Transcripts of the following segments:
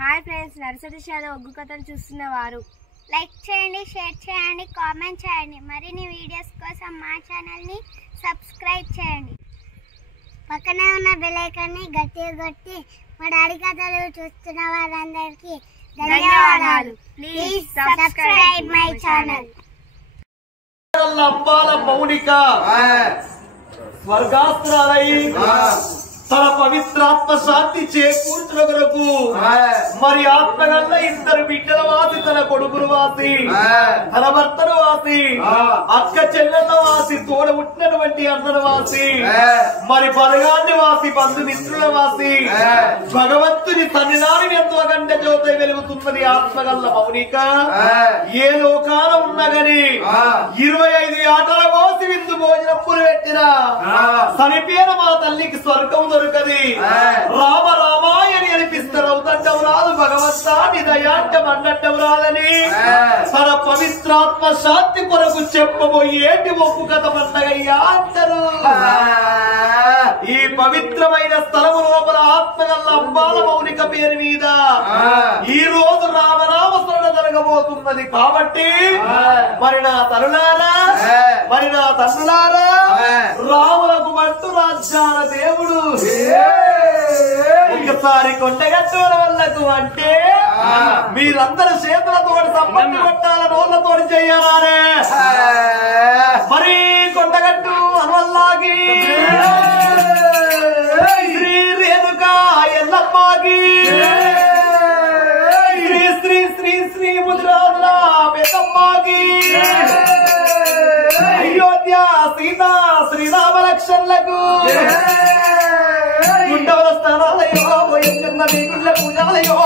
Hi friends, nursery shallow ఒగ్గు కథలు చూస్తున్నవారు like చేయండి, share చేయండి, కామెంట్ చేయండి. మరిన్ని వీడియోస్ కోసం మా ఛానల్ని సబ్స్క్రైబ్ చేయండి. పక్కనే ఉన్న బెల్ ఐకాన్ని గట్టిగా కొట్టి మా డాడీ కథలు చూస్తున్న వారందరికీ ధన్యవాదాలు. Please subscribe my channel. Appala Mounika స్వర్గాస్త్రాలై తన పవిత్రాత్మ శాంతి చేకూర్చుల కొరకు మరి ఆత్మగల్ల ఇద్దరు బిడ్డల వాసి, తన కొడుకులు వాసి, తన భర్తను వాసి, అక్క చెల్లెల వాసి, తోడ పుట్టినటువంటి అన్నను వాసి, మరి బలగాన్ని వాసి, బంధుమిత్రుల వాసి, భగవంతుని సన్నిధానం ఎంతో గంట జ్యోతి వెలుగుతున్నది ఆత్మగల్ల మౌనిక. ఏ లోకాల ఉన్నగని 25 ఆటల కోసి విందు భోజనప్పులు పెట్టిన సనిపేన మా తల్లికి స్వర్గం దొరకది. రామ రామాయని అనిపిస్తారు అవుతండం రాదు, భగవంతా నిదయాంటం అన్నట్టం రాదని తన పవిత్రాత్మ శాంతి కొరకు చెప్పబోయేటి ఒప్పు కథ పండగయ్యా అంటారు. ఈ పవిత్రమైన స్థలము లోపల ఆత్మగల్ల అంబాల మౌనిక పేరు మీద ఈ రోజు రామనామ స్మరణ జరగబోతున్నది. కాబట్టి మరి నా తరులారా, మరి నా తన్నులారా, రాములకు మట్టు రాజ్యాల దేవుడు ఒకసారి కొండగట్టుల వల్లకు అంటే మీరందరూ చేతులతో సంబంధి కొట్టాల నోళ్లతో చెయ్యాలనే. మరి కొండగట్టు అనవల్లాగి శ్రీ రేణుక ఎల్లమ్మాగి శ్రీ శ్రీ శ్రీ శ్రీ ముద్రాల పెద్దమ్మాగి అయోధ్య సీతా శ్రీరామ లక్ష్మణులకు గుండవల స్థానాలయో పోయిందన్న మీ గుళ్ళ పూజాలయో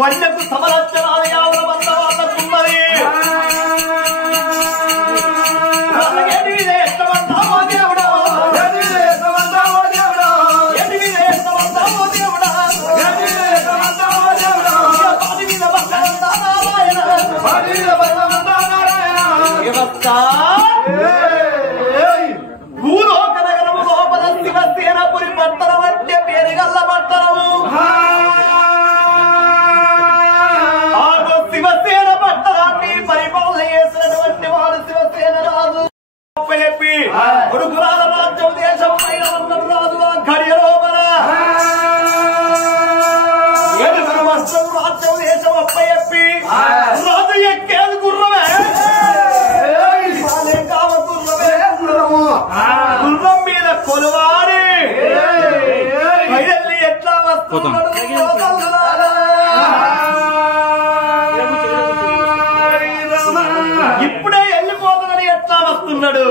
వన్యకు సమరచనాలు యావన బంధవాళ్ళకున్నది భూలోక నగరము లోపల శివసేనపురి పట్టణం అంటే పేరుగల్ల పట్టణము శివసేన పట్టణాన్ని పరిపాలన చేసినటువంటి వాడు శివసేన రాజు చెప్పి కొడుకురాల రాజ్యం దేశం పైన ఉన్నది రాజు గడియ లోపల ఏడుగురు వర్షం రాజ్యం దేశం అప్పచెప్పి రాజు ఎక్కేది గుర్రమే కావ గుర్రమే గుర్రం మీద కొలువాడి బయలు ఎట్లా వస్తున్నాడు ఇప్పుడే వెళ్ళిపోతాడని ఎట్లా వస్తున్నాడు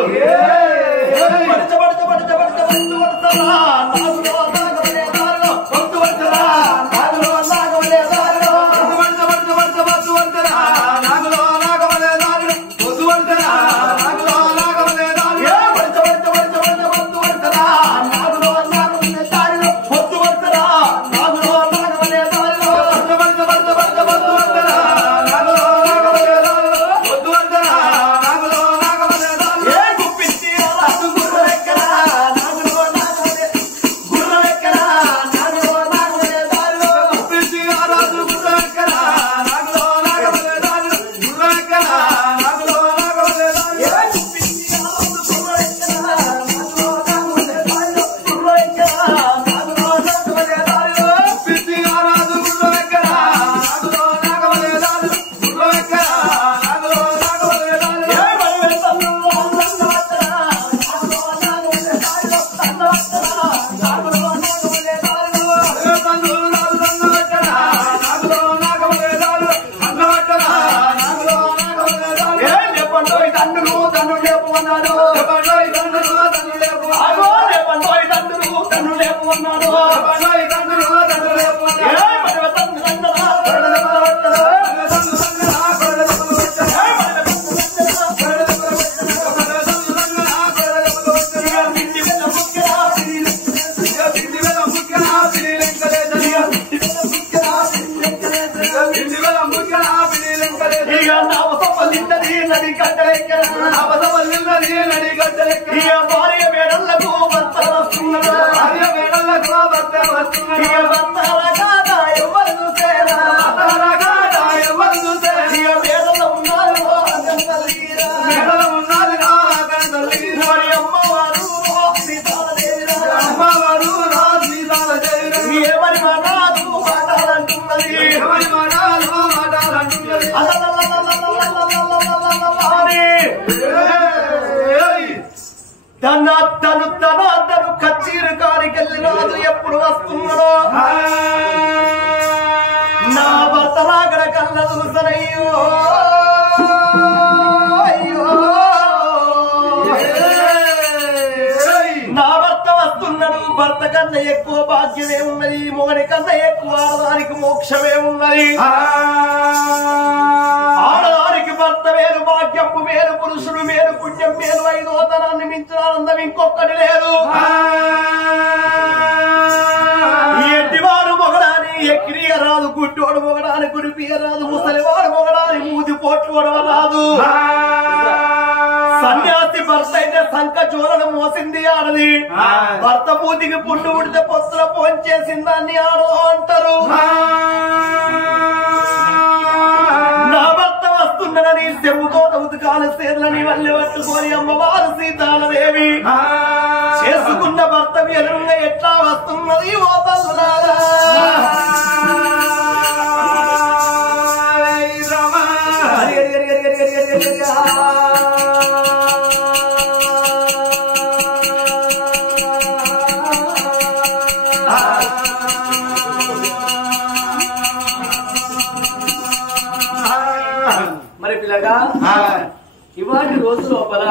తను కచ్చీరు కాడికెళ్ళి రాదు ఎప్పుడు వస్తున్నాడో నా భర్త రాగడ కళ్ళ చూసనయ్యో నా భర్త వస్తున్నాడు భర్త కన్నా ఎక్కువ భాగ్యమే ఉన్నది మొగడి కన్నా ఎక్కువ ఆడదానికి మోక్షమే ఉన్నది ఆడదానికి భర్త వేరు భాగ్యము వేరు పురుషుడు వేరు పుణ్యం వేరు ఐదోతనాన్ని మించిన ఆనందం ఇంకొకటి లేదు ఎట్టివాడు మొగడాని ఎక్కిరియ రాదు గుడ్డోడు మొగడాని గురిపియ రాదు ముసలివాడు మొగడాని మూది పోట్లు రాదు సన్యాసి భర్త అయితే సంఖ చోరను మోసింది ఆడది భర్త మూతికి పుండు ఉడితే పొత్తుల పోంచేసింది దాన్ని ఆడో అంటారు నా భర్త వస్తుండని చెవుతో ఉతకాల సేర్లని వల్లి పట్టుకొని అమ్మవారు సీతాలదేవి చేసుకున్న భర్త ఎదురుగా ఎట్లా వస్తున్నది ఓ తల్లురాలా మరి పిల్లగా ఇవాటి రోజు లోపల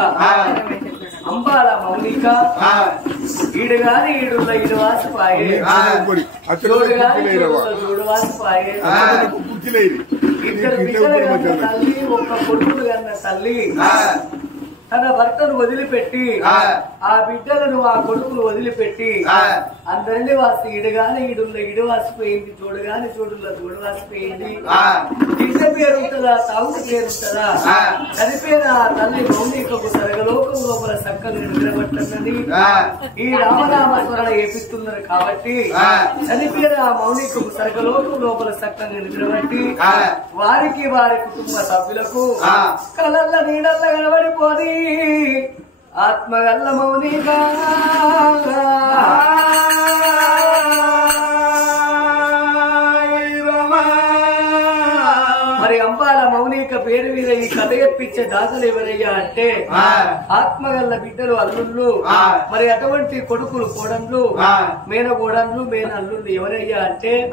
అంబాల మౌనిక ఈడు గాని ఈడున్న ఈడు వాసిపాయే చూడు వాసిపాయే ఇద్దరు బిడ్డలు కన్న తల్లి ఒక్క కొడుకులు కన్న తల్లి తన భర్తను వదిలిపెట్టి ఆ బిడ్డలను ఆ కొడుకును వదిలిపెట్టి అందరినీ వాసి ఇడుగానే ఈడున్న ఇడు వాసిపోయింది చూడగానే చూడున్న చూడు వాసిపోయింది బిడ్డ పేరుంటుందా తాగుడు పేరుంటుందా చనిపోయిన ఆ తల్లి మౌనికకు సరగలోకం లోపల చక్కలు నిద్రపట్టన్నది ఈ రామనామస్మరణ ఏపిస్తున్నారు కాబట్టి చనిపోయిన ఆ మౌనికకు సరగలోకం లోపల చక్కగా నిద్రపట్టి వారికి వారి కుటుంబ సభ్యులకు కలల్ల నీడల్ల కనబడిపోని ఆత్మగల్ల మౌనిక మరి అంబాల మౌనిక పేరు మీద ఈ కథ ఎప్పించే దాతలు ఎవరయ్యా అంటే ఆత్మగల్ల బిడ్డలు అల్లుళ్ళు మరి అటువంటి కొడుకులు కోడన్లు మేనగోడన్లు మేనల్లుళ్ళు ఎవరయ్యా అంటే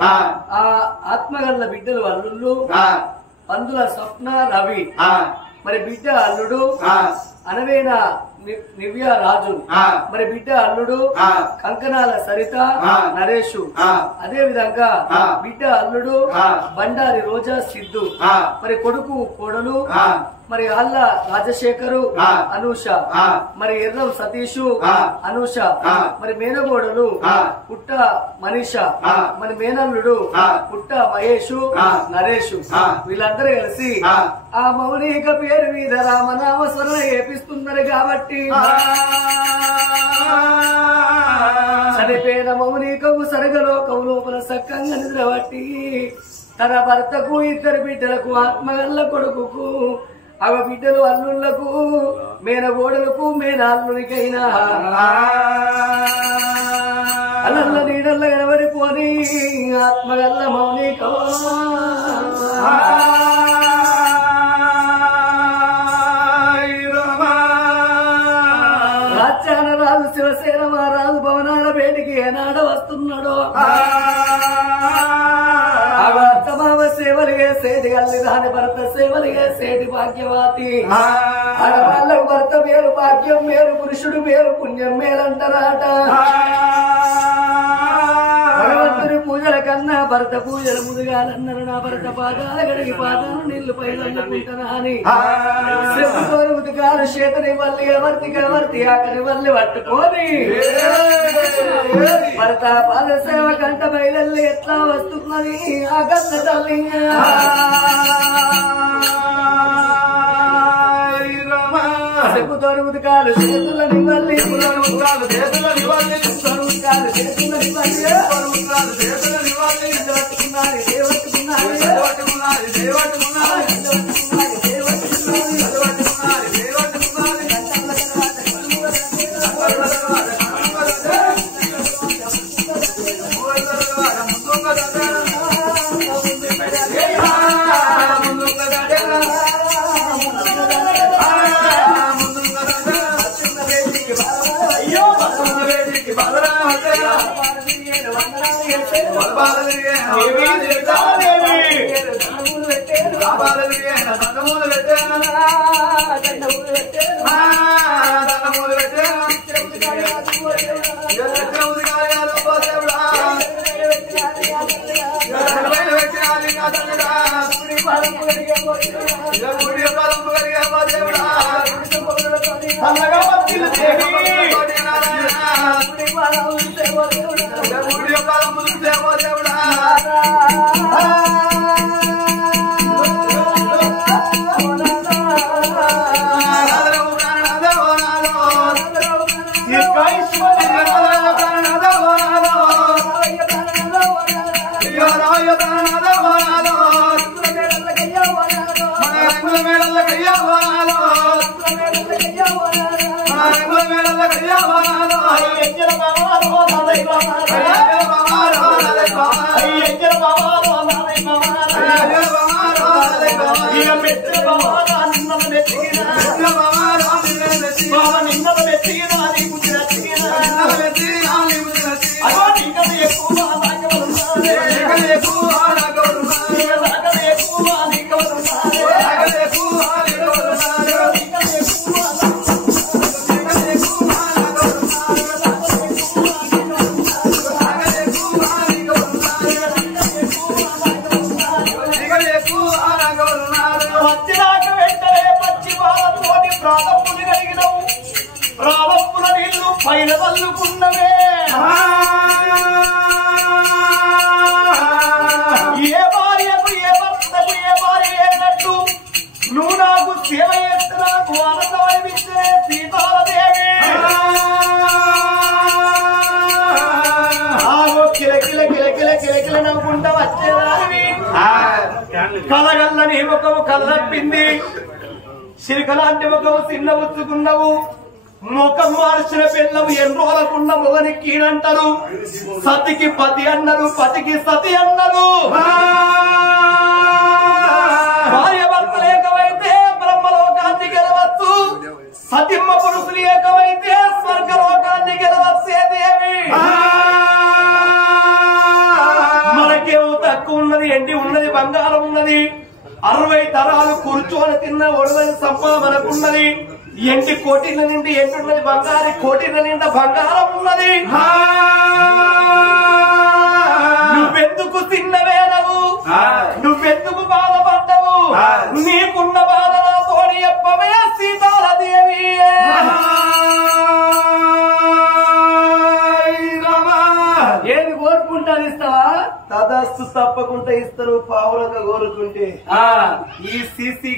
ఆ ఆత్మగల్ల బిడ్డలు అల్లుళ్ళు అందుల స్వప్న రవి మరి బిడ్డ అల్లుడు అనవేన నివ్య రాజు మరి బిడ్డ అల్లుడు కంకణాల సరిత నరేషు అదే విధంగా బిడ్డ అల్లుడు బండారి రోజా సిద్ధు మరి కొడుకు కోడలు మరి అల్ల రాజశేఖరు అనూష మరి ఎర్రం సతీషు అనూష మరి మేనగోడలు పుట్ట మనీష మరి మేనల్లుడు పుట్ట మహేషు నరేషు వీళ్ళందరూ కలిసి ఆ మౌనిక పేరు మీద రామనామస్మరణ ఏపిస్తున్నారు కాబట్టి చనిపోయిన మౌనికకు సరగలోకం లోపల సక్కంగా నిద్రబట్టి తన భర్తకు ఇద్దరు బిడ్డలకు ఆత్మగల్ల కొడుకుకు అవ బిడ్డలు అల్లుళ్లకు మేనగోడలకు మేనల్లునికైనా అల్లల్ల నీడల్ల కనబడిపోని ఆత్మగల్ల మౌనిక రాజ్యాన రాజు శివసేన మహారాజు భవనాల వేటికి ఏనాడ వస్తున్నాడో మామ సేవలుగా సేటి గల్లి దాని భర్త సేవలుగా సేటి భాగ్యవాతి వాళ్ళకు భర్త మేలు భాగ్యం మేలు పురుషుడు మేలు పుణ్యం మేలంటారాట భగవంతుని పూజల కన్నా భర్త పూజలు ముదుగాలన్నారు నా భర్త పాదాల గడిగి పాదాలు నీళ్లు పైదనుకుంటానా అని ఉతికాలు చేతని వల్లి ఎవరితి ఆకని వల్లి పట్టుకొని భర్త పాద సేవ కంట బయలు ఎట్లా వస్తున్నది ఆ గంట తల్లి ఉతికాలు చేతులని వల్లి ఉతికాలు చేతులని వల్లి ఉతికాలు చేతులని వల్లి ఎక్కువ ప్రాణప్పులు కలిగినవు ప్రాణప్పుల నీళ్లు పైన తల్లుకున్నవే ఏ భార్యకు ఏ భర్తకు ఏ భార్య అయినట్టు నువ్వు నాకు సేవ చేస్తే నాకు ఆనందం అనిపించే సీతాలదేవి కిలకిల నవ్వుకుంటా వచ్చేదానివి కలగల్లని ముఖము కలదప్పింది చిరుకలాంటి ముఖము చిన్న ఉచ్చుకున్నావు ముఖం మార్చిన పిల్లవు ఎన్రోలకున్న మొగని కీడంటారు సతికి పతి అన్నారు పతికి సతి అన్నారు భార్య భర్తలు ఏకమైతే బ్రహ్మలోకాన్ని గెలవచ్చు సతిమ్మ పురుషులు ఏకమైతే స్వర్గలోకాన్ని గెలవచ్చే దేవి మనకేమో తక్కువ ఉన్నది ఎండి ఉన్నది బంగారం ఉన్నది 60 తరాలు కూర్చొని తిన్న ఒడవని సంపద మనకున్నది ఎండి కోటిల నిండి ఎండున్నది బంగారు కోటిల నిండా బంగారం ఉన్నది నువ్వెందుకు తిన్నవేనవు నువ్వెందుకు బాధపడ్డవు నీకున్న బాధ తోడి చెప్పవే సీతాలదేవి ఏది కోరుకుంటాను ఇస్తావా తదాస్తు తప్పకుండా ఇస్తారు పావులంగా కోరుకుంటే ఈ సీసీ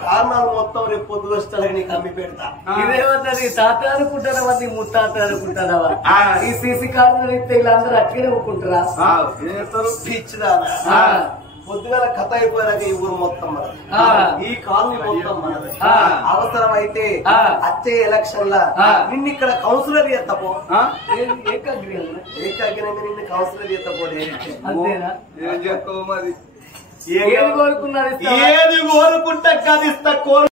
కారణాలు మొత్తం రేపు పొద్దు వస్తారని నీకు అమ్మి పెడతా ఇదేమన్నా తాత అనుకుంటారా నీ ముత్తాత అనుకుంటారా ఈ సీసీ కార్డులు ఇస్తే వీళ్ళందరూ అట్లనే ఒప్పుకుంటారా పిచ్చిదానా పొద్దుగల కథ అయిపోయాక ఈ ఊరు మొత్తం మనది ఈ కాలనీ మొత్తం మనది అవసరం అయితే వచ్చే ఎలక్షన్ లా నిన్ను ఇక్కడ కౌన్సిలర్ చేస్తపో ఏకాగ్రంగా నిన్ను కౌన్సిలర్ చేస్తపోతే అంతేనా ఏం చెప్తావు మరి ఏది కోరుకున్నారు ఏది కోరుకుంటా కదిస్తా కోరు